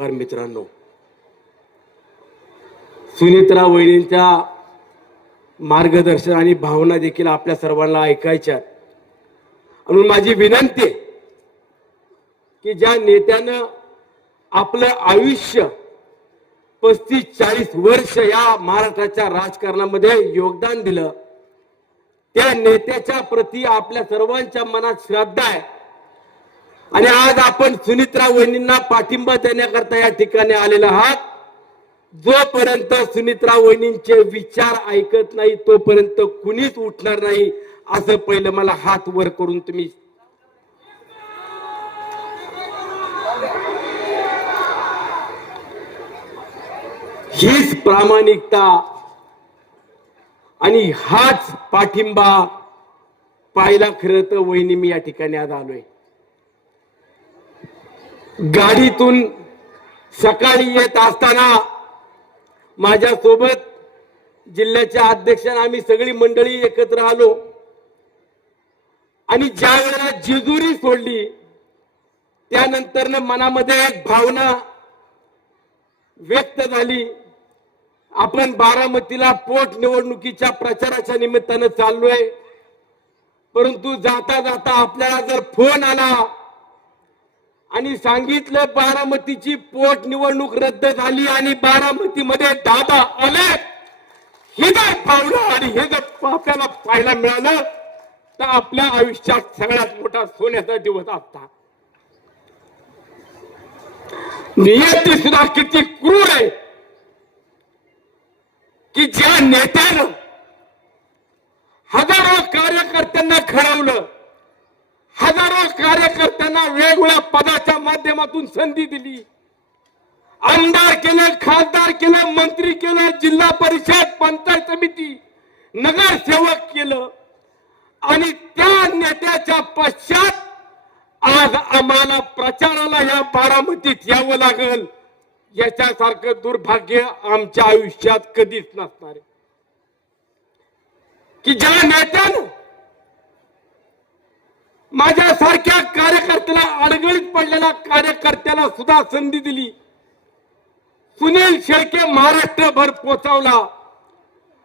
पत्रकार मित्रांनो, सुनित्रा वहिनींच्या मार्गदर्शन आणि भावना देखील आपल्या सर्वांना ऐकायच्या आहेत. म्हणून माझी विनंती आहे की ज्या नेत्यानं आपलं आयुष्य 35-40 वर्ष या महाराष्ट्राच्या राजकारणामध्ये योगदान दिलं, त्या नेत्याच्या प्रती आपल्या सर्वांच्या मनात श्रद्धा आहे. आणि आज आपण सुनित्रा वहिनींना पाठिंबा देण्याकरता या ठिकाणी आलेला आहात. जोपर्यंत सुनित्रा वहिनींचे विचार ऐकत नाही तोपर्यंत कुणीच उठणार नाही, असं पहिलं मला हात वर करून तुम्ही हीच प्रामाणिकता आणि हाच पाठिंबा पाहिला. खरं तर वहिनी, मी या ठिकाणी आज आलोय. गाडीतून सकाळी येत असताना माझ्या सोबत जिल्ह्याच्या अध्यक्षांना आम्ही सगळी मंडळी एकत्र आलो आणि ज्या वेळेला जेजुरी सोडली त्यानंतर मनामध्ये एक भावना व्यक्त झाली. आपण बारामतीला पोट निवडणुकीच्या प्रचाराच्या निमित्तानं चाललोय, परंतु जाता जाता आपल्याला जर फोन आला आणि सांगितलं बारामतीची पोट निवडणूक रद्द झाली आणि बारामतीमध्ये दादा आले, हे जर पावलं आणि हे जर आपल्याला पाहायला मिळालं तर आपल्या आयुष्यात सगळ्यात मोठा सोन्याचा दिवस असता. नियती सुद्धा किती क्रूर आहे की ज्या नेत्यानं हजारो कार्यकर्त्यांना खरवलं, हजारो कार्यकर्त्यांना वेगवेगळ्या पदाच्या माध्यमातून संधी दिली, आमदार केलं, खासदार केलं, मंत्री केलं, जिल्हा परिषद, पंचायत समिती, नगरसेवक केलं, आणि त्या नेत्याच्या पश्चात आज आम्हाला प्रचाराला या बारामतीत यावं लागल, याच्यासारखं दुर्भाग्य आमच्या आयुष्यात कधीच नसणार आहे. की ज्या नेत्यानं माझ्यासारख्या कार्यकर्त्याला, अडगळीत पडलेल्या कार्यकर्त्याला सुद्धा संधी दिली. सुनील शेळके महाराष्ट्रभर पोहोचवला.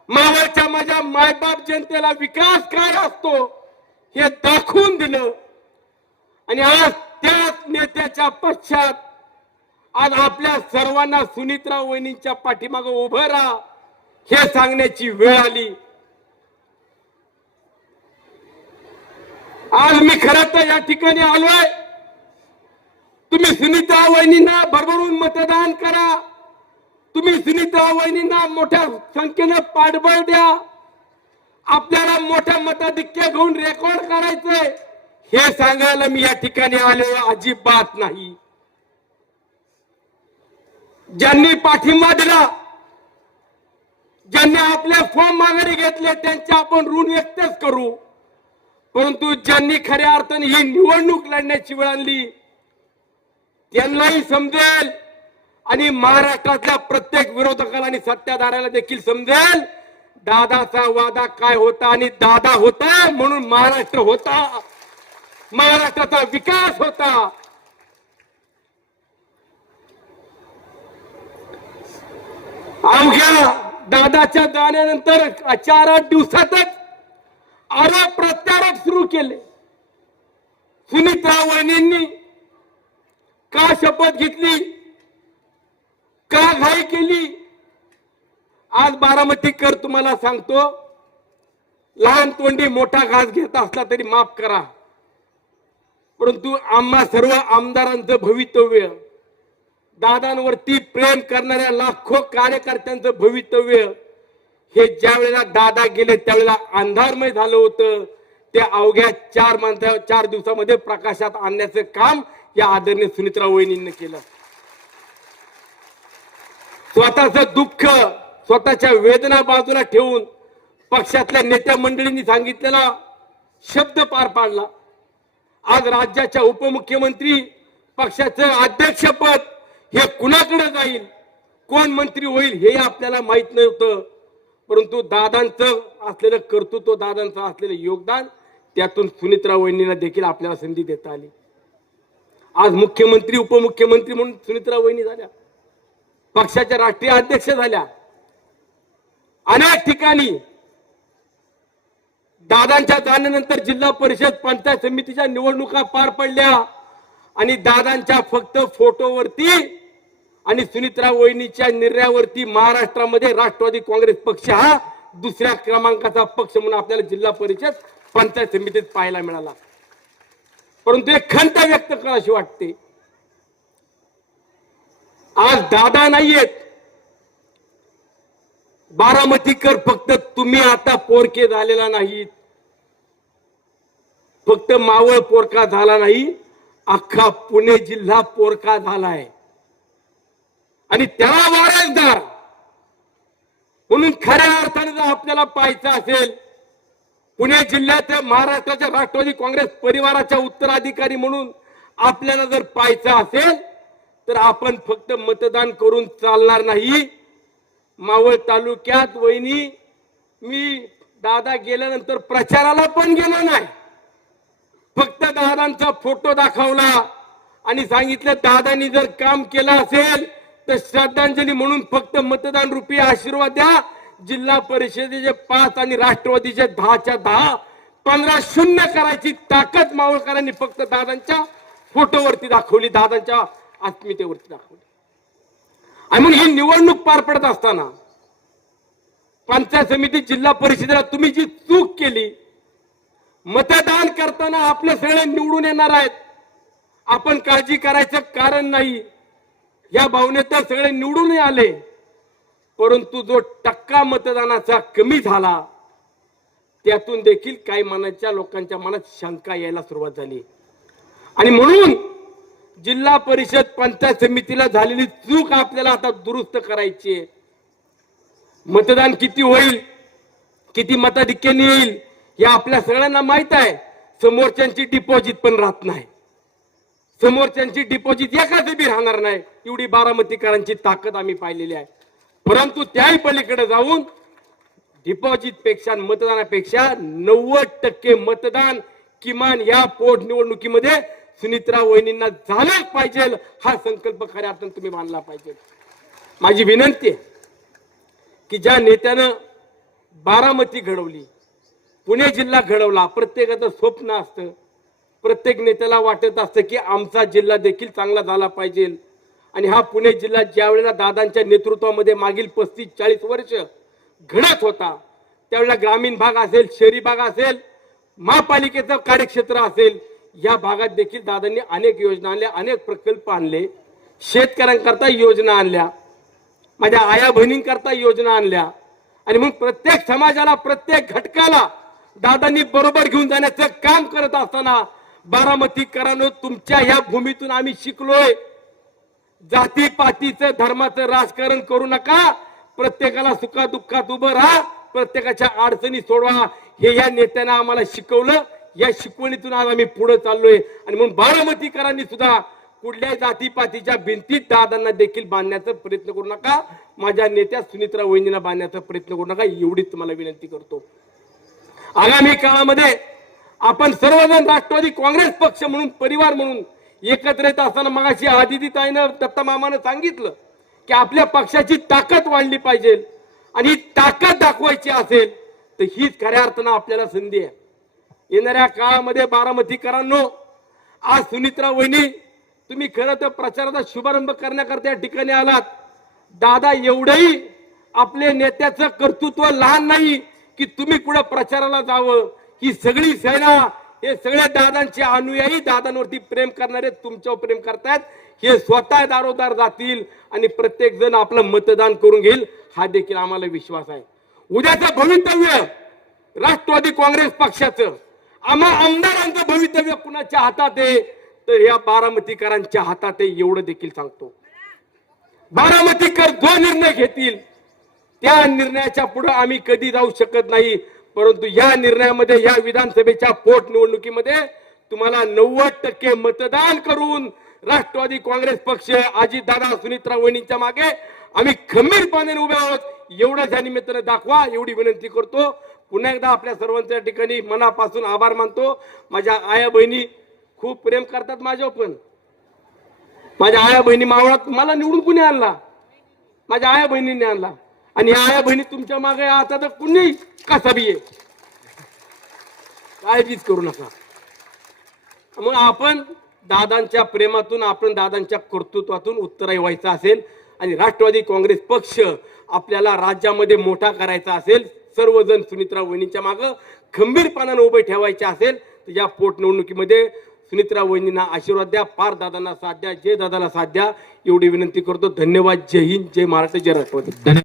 मावळच्या माझ्या मायबाप जनतेला विकास काय असतो हे दाखवून दिलं. आणि आज त्याच नेत्याच्या पश्चात आज आपल्या सर्वांना सुनित्रा वहिनींच्या पाठीमागे उभं राहा हे सांगण्याची वेळ आली. आज मी खरं तर या ठिकाणी आलोय. तुम्ही सुनित्रा वहिनींना भरभरून मतदान करा. तुम्ही सुनित्रा वहिनींना मोठ्या संख्येने पाठबळ द्या. आपल्याला मोठ्या मताधिक्य घेऊन रेकॉर्ड करायचंय हे सांगायला मी या ठिकाणी आलो अजिबात नाही. ज्यांनी पाठिंबा दिला, ज्यांनी आपले फॉर्म माघारी घेतले त्यांचे आपण ऋण व्यक्तच करू, परंतु ज्यांनी खऱ्या अर्थाने ही निवडणूक लढण्याची वेळ आणली त्यांनाही समजेल आणि महाराष्ट्रातल्या प्रत्येक विरोधकाला आणि सत्ताधाऱ्याला देखील समजेल दादाचा वादा काय होता. आणि दादा होता म्हणून महाराष्ट्र होता, महाराष्ट्राचा विकास होता. अवघ्या दादाच्या जाण्यानंतर 4-8 दिवसातच आरोप प्रत्यारोप सुरू केले. सुनित्रा वहिनींनी का शपथ घेतली, का घाई केली. आज बारामतीकर तुम्हाला सांगतो, लहान तोंडी मोठा घास घेत असला तरी माफ करा, परंतु आम्हा सर्व आमदारांचं भवितव्य, दादांवरती प्रेम करणाऱ्या लाखो कार्यकर्त्यांचं भवितव्य हे ज्या वेळेला दादा गेले त्यावेळेला अंधारमय झालं होतं. ते अवघ्या 4 दिवसामध्ये प्रकाशात आणण्याचं काम या आदरणीय सुनित्रा वहिनींनी केलं. स्वतःचं दुःख, स्वतःच्या वेदना बाजूला ठेवून पक्षातल्या नेत्या मंडळींनी सांगितलेला शब्द पार पाडला. आज राज्याच्या उपमुख्यमंत्री, पक्षाचं अध्यक्षपद हे कुणाकडे जाईल, कोण मंत्री होईल हे आपल्याला माहित नव्हतं, परंतु दादांचं असलेलं कर्तृत्व, दादांचं असलेलं योगदान, त्यातून सुनित्रा वहिनींना देखील आपल्याला संधी देता आली. आज मुख्यमंत्री उपमुख्यमंत्री म्हणून सुनित्रा वहिनी झाल्या, पक्षाच्या राष्ट्रीय अध्यक्ष झाल्या. अनेक ठिकाणी दादांच्या जाण्यानंतर जिल्हा परिषद पंचायत समितीच्या निवडणुका पार पडल्या आणि दादांच्या फक्त फोटोवरती आणि सुनित्रा वहिनीच्या निर्णयावरती महाराष्ट्रामध्ये राष्ट्रवादी काँग्रेस पक्ष हा दुसऱ्या क्रमांकाचा पक्ष म्हणून आपल्याला जिल्हा परिषद पंचायत समितीत पाहायला मिळाला. परंतु एक खंत व्यक्त करावीशी वाटते, आज दादा नाहीयेत, बारामतीकर फक्त तुम्ही आता पोरके झालेला नाहीत, फक्त मावळ पोरका झाला नाही, अख्खा पुणे जिल्हा पोरका झालाय. आणि त्याला वारसदार म्हणून खऱ्या अर्थाने जर आपल्याला पाहायचं असेल, पुणे जिल्ह्याच्या महाराष्ट्राच्या राष्ट्रवादी काँग्रेस परिवाराच्या उत्तराधिकारी म्हणून आपल्याला जर पाहायचं असेल तर आपण फक्त मतदान करून चालणार नाही. मावळ तालुक्यात वहिनी मी दादा गेल्यानंतर प्रचाराला पण गेलो नाही, फक्त दादांचा फोटो दाखवला आणि सांगितलं दादांनी जर काम केलं असेल तर श्रद्धांजली म्हणून फक्त मतदान रूपी आशीर्वाद द्या. जिल्हा परिषदेचे 5 आणि राष्ट्रवादीचे 10च्या 10 15-0 करायची ताकद मावळकरांनी फक्त दादांच्या फोटोवरती दाखवली, दादांच्या अस्मितेवरती दाखवली. आणि म्हणून ही निवडणूक पार पडत असताना पंचायत समिती जिल्हा परिषदेला तुम्ही जी चूक केली, मतदान करताना आपले सगळे निवडून येणार आहेत, आपण काळजी करायचं कारण नाही, या भावनेत सगळे निवडून आले, परंतु जो टक्का मतदानाचा कमी झाला त्यातून देखील काही मनाच्या लोकांच्या मनात शंका यायला सुरुवात झाली. आणि म्हणून जिल्हा परिषद पंचायत समितीला झालेली चूक आपल्याला आता दुरुस्त करायची आहे. मतदान किती होईल, किती मताधिक्याने येईल हे आपल्या सगळ्यांना माहित आहे. समोरच्यांची डिपॉझिट पण राहत नाही, समोरच्यांची डिपॉझिट एकाच बी राहणार नाही, एवढी बारामतीकरांची ताकद आम्ही पाहिलेली आहे. परंतु त्याही पलीकडे जाऊन डिपॉझिट पेक्षा मतदानापेक्षा 90% मतदान किमान या पोटनिवडणुकीमध्ये सुनित्रा वहिनींना झालाच पाहिजे, हा संकल्प खऱ्या अर्थाने तुम्ही मानला पाहिजे. माझी विनंती आहे की ज्या नेत्यानं बारामती घडवली, पुणे जिल्हा घडवला, प्रत्येकाचं स्वप्न असतं, प्रत्येक नेत्याला वाटत असतं की आमचा जिल्हा देखील चांगला झाला पाहिजे. आणि हा पुणे जिल्हा ज्या वेळेला दादांच्या नेतृत्वामध्ये मागील 35-40 वर्ष घडत होता, त्यावेळेला ग्रामीण भाग असेल, शहरी भाग असेल, महापालिकेचं कार्यक्षेत्र असेल, या भागात देखील दादांनी अनेक योजना आणल्या, अनेक प्रकल्प आणले, शेतकऱ्यांकरता योजना आणल्या, माझ्या आया बहिणींकरता योजना आणल्या. आणि मग प्रत्येक समाजाला, प्रत्येक घटकाला दादांनी बरोबर घेऊन जाण्याचं काम करत असताना बारामतीकरांनो, तुमच्या ह्या भूमीतून आम्ही शिकलोय, जातीपातीचं धर्माचं राजकारण करू नका, प्रत्येकाला सुखादुःखात उभं राहा, प्रत्येकाच्या अडचणी सोडवा, हे या नेत्यांना आम्हाला शिकवलं. या शिकवणीतून आज आम्ही पुढे चाललोय. आणि म्हणून बारामतीकरांनी सुद्धा कुठल्याही जातीपातीच्या भिंतीत दादांना देखील बांधण्याचा प्रयत्न करू नका, माझ्या नेत्या सुनित्रा वहिनींना बांधण्याचा प्रयत्न करू नका, एवढीच तुम्हाला विनंती करतो. आगामी काळामध्ये आपण सर्वजण राष्ट्रवादी काँग्रेस पक्ष म्हणून, परिवार म्हणून एकत्र येत असताना मगाशी आदितीताईनं, दत्ता मामानं सांगितलं की आपल्या पक्षाची ताकद वाढली पाहिजे. आणि ही ताकद दाखवायची असेल तर हीच खऱ्या अर्थानं आपल्याला संधी आहे. येणाऱ्या काळामध्ये बारामतीकरांनो, आज सुनित्रा वहिनी तुम्ही खरं तर प्रचाराचा शुभारंभ करण्याकरता या ठिकाणी आलात. दादा एवढंही आपले नेत्याचं कर्तृत्व लहान नाही की तुम्ही कुठं प्रचाराला जावं. ही सगळी सेना, हे सगळे दादांचे अनुयायी, दादांवरती प्रेम करणारे, तुमच्यावर प्रेम करतायत, हे स्वतः दारोदार जातील आणि प्रत्येक जण आपलं मतदान करून घेईल, हा देखील आम्हाला विश्वास आहे. उद्याचं भवितव्य राष्ट्रवादी काँग्रेस पक्षाचं, आम्हा आमदारांचं भवितव्य कुणाच्या हातात आहे तर या बारामतीकरांच्या हातात आहे, एवढं देखील सांगतो. बारामतीकर जो निर्णय घेतील त्या निर्णयाच्या पुढे आम्ही कधी जाऊ शकत नाही. परंतु या निर्णयामध्ये, या विधानसभेच्या पोटनिवडणुकीमध्ये तुम्हाला 90% मतदान करून राष्ट्रवादी काँग्रेस पक्ष, अजितदादा, सुनित्रा वहिनींच्या मागे आम्ही खंबीरपणे उभे आहोत, एवढं या निमित्तानं दाखवा, एवढी विनंती करतो. पुन्हा एकदा आपल्या सर्वांच्या ठिकाणी मनापासून आभार मानतो. माझ्या आया बहिणी खूप प्रेम करतात माझ्यावर, पण माझ्या आया बहिणी मावळात मला निवडून कुणी आणला? माझ्या आया बहिणींनी आणला. आणि ह्या आया बहिणी तुमच्या मागे आता तर कुणी कसा बी आहे, काळजीच करू नका. मग आपण दादांच्या प्रेमातून, आपण दादांच्या कर्तृत्वातून उत्तराई व्हायचं असेल आणि राष्ट्रवादी काँग्रेस पक्ष आपल्याला राज्यामध्ये मोठा करायचा असेल, सर्वजण सुनीत्रा वहिनींच्या मागं खंबीरपणाने उभे ठेवायचे असेल तर या पोटनिवडणुकीमध्ये सुनीत्रा वहिनींना आशीर्वाद द्या, पार दादांना साथ द्या, जय दादाला साथ द्या, एवढी विनंती करतो. धन्यवाद. जय हिंद, जय महाराष्ट्र, जय राष्ट्रवादी.